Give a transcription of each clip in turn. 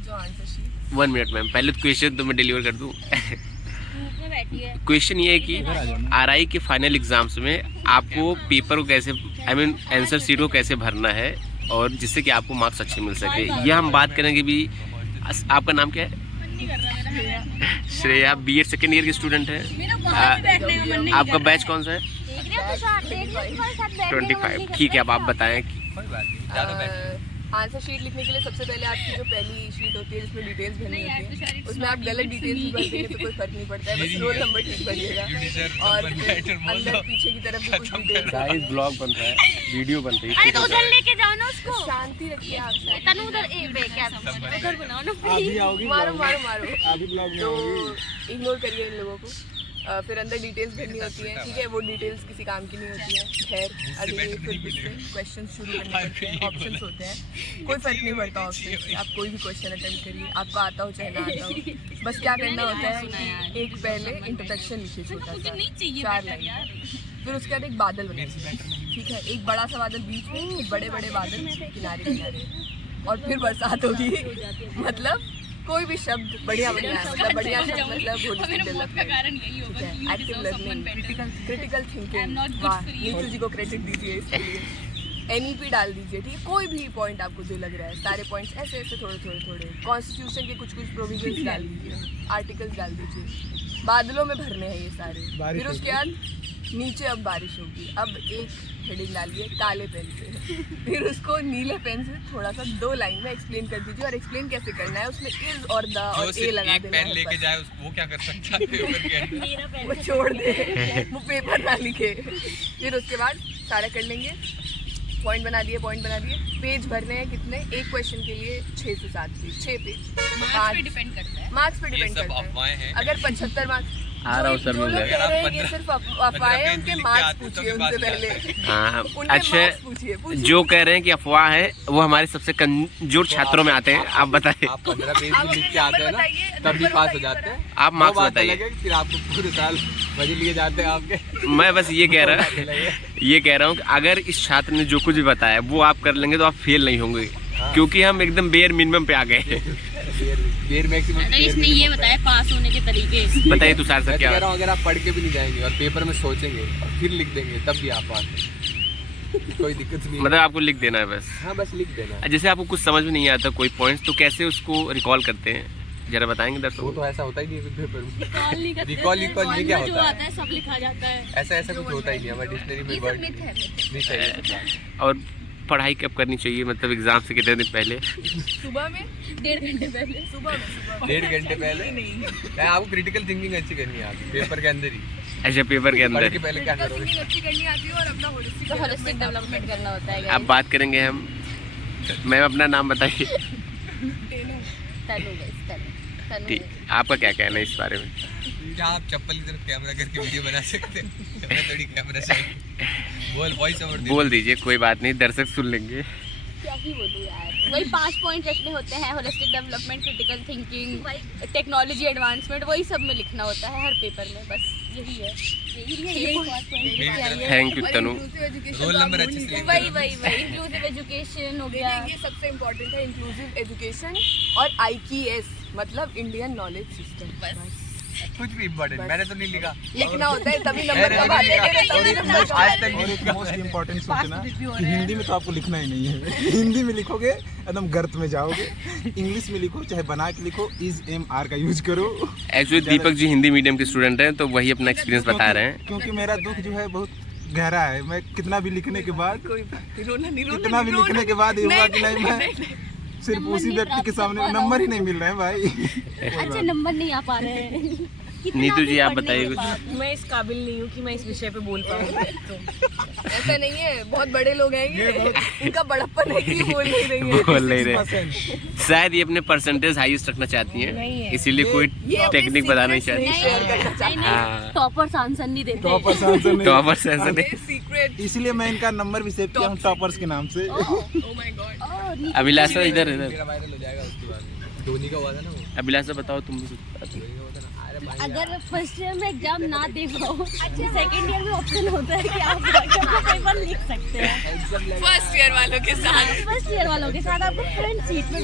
जो answer sheet. 1 minute ma'am, पहले तो क्वेश्चन तो मैं डिलीवर कर दूँ। क्वेश्चन ये है कि आरआई के फाइनल एग्जाम्स में आपको पेपर को कैसे आंसर शीट को कैसे भरना है और जिससे कि आपको मार्क्स अच्छे मिल सके, यह हम बात करेंगे भी। आपका नाम क्या है? श्रेया, बीएड सेकेंड ईयर की स्टूडेंट है। आपका बैच कौन सा है? 25। ठीक है, अब आप बताएं। आंसर शीट लिखने के लिए सबसे पहले आपकी जो पहली शीट होती है जिसमें डिटेल्स भरनी होती है, उसमें आप गलत डिटेल्स भी भर देंगे तो कोई फर्क नहीं पड़ता है, बस रोल नंबर ठीक भरिएगा। और अंदर पीछे की तरफ भी कुछ डिटेल्स। गाइस ब्लॉग बन रहा है, वीडियो बन रही है। अरे तो उधर लेके जाओ ना उसको। शांति रखिए आप। तनु उधर उधर बनाओ ना। मारो मारो मारो। तो इग्नोर करिए इन लोगों को। फिर अंदर डिटेल्स भरनी होती है, ठीक है। वो डिटेल्स किसी काम की नहीं होती है। खैर, अभी फिर उससे क्वेश्चन शुरू करने पड़ते हैं। ऑप्शंस होते हैं, कोई फर्क नहीं पड़ता ऑप्शन से। आप कोई भी क्वेश्चन अटेम्प्ट करिए, आपको आता हो चाहे ना आता हो। बस क्या करना होता है कि एक पहले इंट्रोडक्शन लिखिए छोटा सा, 4 लाइन। फिर उसके बाद एक बादल बनाइए, ठीक है। एक बड़ा सा बादल बीच में, बड़े बड़े बादल किनारे किनारे, और फिर बरसात होगी। मतलब कोई भी शब्द बढ़िया बढ़िया है, मतलब बढ़िया शब्द मतलब होलिस्टिक डेवलपमेंट, ठीक है। एक्टिव लर्निंग, क्रिटिकल थिंकिंग, वाह, नीतू जी को क्रेडिट दीजिए इसके लिए। NEP डाल दीजिए, ठीक है। कोई भी पॉइंट आपको जो लग रहा है, सारे पॉइंट्स ऐसे ऐसे थोड़े थोड़े थोड़े। कॉन्स्टिट्यूशन के कुछ कुछ प्रोविजंस डाल दीजिए, आर्टिकल्स डाल दीजिए। बादलों में भरने हैं ये सारे। फिर उसके बाद नीचे अब बारिश होगी। अब एक हेडिंग डालिए काले पेन से, फिर उसको नीले पेन से थोड़ा सा 2 लाइन में एक्सप्लेन कर दीजिए। और एक्सप्लेन कैसे करना है, उसमें इज और द और ए लगा देना है। पेन लेके जाए वो क्या कर सकता है पेपर के? वो छोड़ दे, वो पेपर ना लिखे। फिर उसके बाद सारा कर लेंगे। पॉइंट बना दिए, पॉइंट बना दिए। पेज भरने हैं कितने? एक क्वेश्चन के लिए 6 से 7 पेज, 6 पेज। मार्क्स पे डिपेंड करता है। मार्क्स पे डिपेंड करता है। अगर 75 मार्क्स आ रहा हूँ सर, मिल जाएगा। ये सिर्फ अफवाह है, उनके मार्क्स पूछिए उनसे पहले। हाँ, उनके अच्छा। मार्क्स पूछिए। जो कह रहे हैं कि अफवाह है, वो हमारे सबसे कमजोर छात्रों में आते हैं। आप बताइए। आप 15 पेज भी लिख के आते हैं ना, तब भी पास हो जाते हैं। आप मार्क्स बताइए। फिर आपको पूरे साल मजे लिए जाते हैं आपके। मैं बस ये कह रहा हूँ कि अगर इस छात्र ने जो कुछ भी बताया वो आप कर लेंगे तो आप फेल नहीं होंगे, क्योंकि हम एकदम बेयर मिनिमम पे आ गए। इसने ये बताया पास होने के तरीके। बताइए तुषार सर क्या? अगर आप पढ़ के भी नहीं जाएंगे और पेपर में सोचेंगे और फिर लिख देंगे तब भी आप पास, कोई दिक्कत नहीं। मतलब आपको लिख देना है बस? हाँ, बस लिख देना। जैसे आपको कुछ समझ में नहीं आता कोई पॉइंट्स, तो कैसे उसको रिकॉल करते हैं, जरा बताएंगे दर्शकों? वो तो ऐसा होता ही नहीं है पेपर में। रिकॉल ये क्या होता है? सब लिखा जाता है। ऐसा कुछ होता ही नहीं है हमारी डिक्शनरी में। वर्ड नहीं चाहिए। और पढ़ाई कब करनी चाहिए, मतलब एग्जाम से कितने दिन पहले? सुबह में 1.5 घंटे पहले। सुबह में 1.5 घंटे पहले नहीं। आपको क्रिटिकल थिंकिंग अच्छी करनी है आपकी पेपर के अंदर ही। अच्छा, पेपर के अंदर पहले क्या करोगे? अच्छी करनी आती है और अपना होलिस्टिक डेवलपमेंट करना होता है। अब बात करेंगे हम। मैम अपना नाम बताइए। ठीक, आपका क्या कहना है इस बारे में? क्या आप चप्पल की तरफ कैमरा करके वीडियो बना सकते हैं? थोड़ी कैमरा से वॉइस ओवर बोल दीजिए, कोई बात नहीं, दर्शक सुन लेंगे। क्या ही बोलूं यार, वही 5 पॉइंट रखने होते हैं। Holistic development, critical thinking, technology advancement, वही सब में लिखना होता है हर पेपर में। बस यही है। Thank you Tanu. Roll number अच्छे से वही इंक्लूसिव एजुकेशन हो गया। ये सबसे इम्पोर्टेंट है, इंक्लूसिव एजुकेशन और IQS मतलब इंडियन नॉलेज सिस्टम। बस कुछ भी इम्पोर्टेंट मैंने तो नहीं लिखा। लिखना होता है तभी नंबर कब आते हैं। आज तक मोस्ट इम्पोर्टेंट सोचना कि हिंदी में तो आपको लिखना ही नहीं है। हिंदी में लिखोगे एकदम गर्त में जाओगे। इंग्लिश में लिखो, चाहे बना के लिखो, इज MR का यूज करो। एक्चुअली दीपक जी हिंदी मीडियम के स्टूडेंट हैं, तो वही अपना एक्सपीरियंस बता रहे हैं। क्योंकि मेरा दुख जो है बहुत गहरा है। मैं कितना भी लिखने के बाद, कितना भी लिखने के बाद ये हुआ कि नहीं, मैं सिर्फ उसी व्यक्ति के सामने नंबर ही नहीं मिल रहे हैं भाई। अच्छा, नंबर नहीं आ पा रहे हैं। नीतू जी आप बताइए कुछ। मैं इस काबिल नहीं हूँ कि मैं इस विषय पे बोल पाऊँ। तो ऐसा नहीं है, बहुत बड़े लोग हैं ये, इनका बड़प्पन है कि ये बोल नहीं रहे। शायद ये अपने परसेंटेज हाईएस्ट रखना चाहती हैं, इसीलिए कोई टेक्निक बताना नहीं चाहती। टॉपर्स आंसर नहीं देते। टॉपर्स आंसर नहीं। सीक्रेट। इसलिए मैं इनका नंबर भी सेव किया हूँ टॉपर्स के नाम से। Oh my God। अभिलाषा इधर मेरा वायरल हो जाएगा उसके बाद। धोनी का हुआ था ना वो। अभिलाषा बताओ तुम। अरे अगर फर्स्ट ईयर में एग्जाम ना दे पाओ, सेकेंड ईयर में ऑप्शन होता है कि आप पेपर लिख सकते हैं। फर्स्ट ईयर वालों के साथ फर्स्ट ईयर वालों के साथ आपको फ्रंट सीट में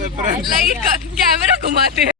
लाइट का कैमरा घुमाते हैं।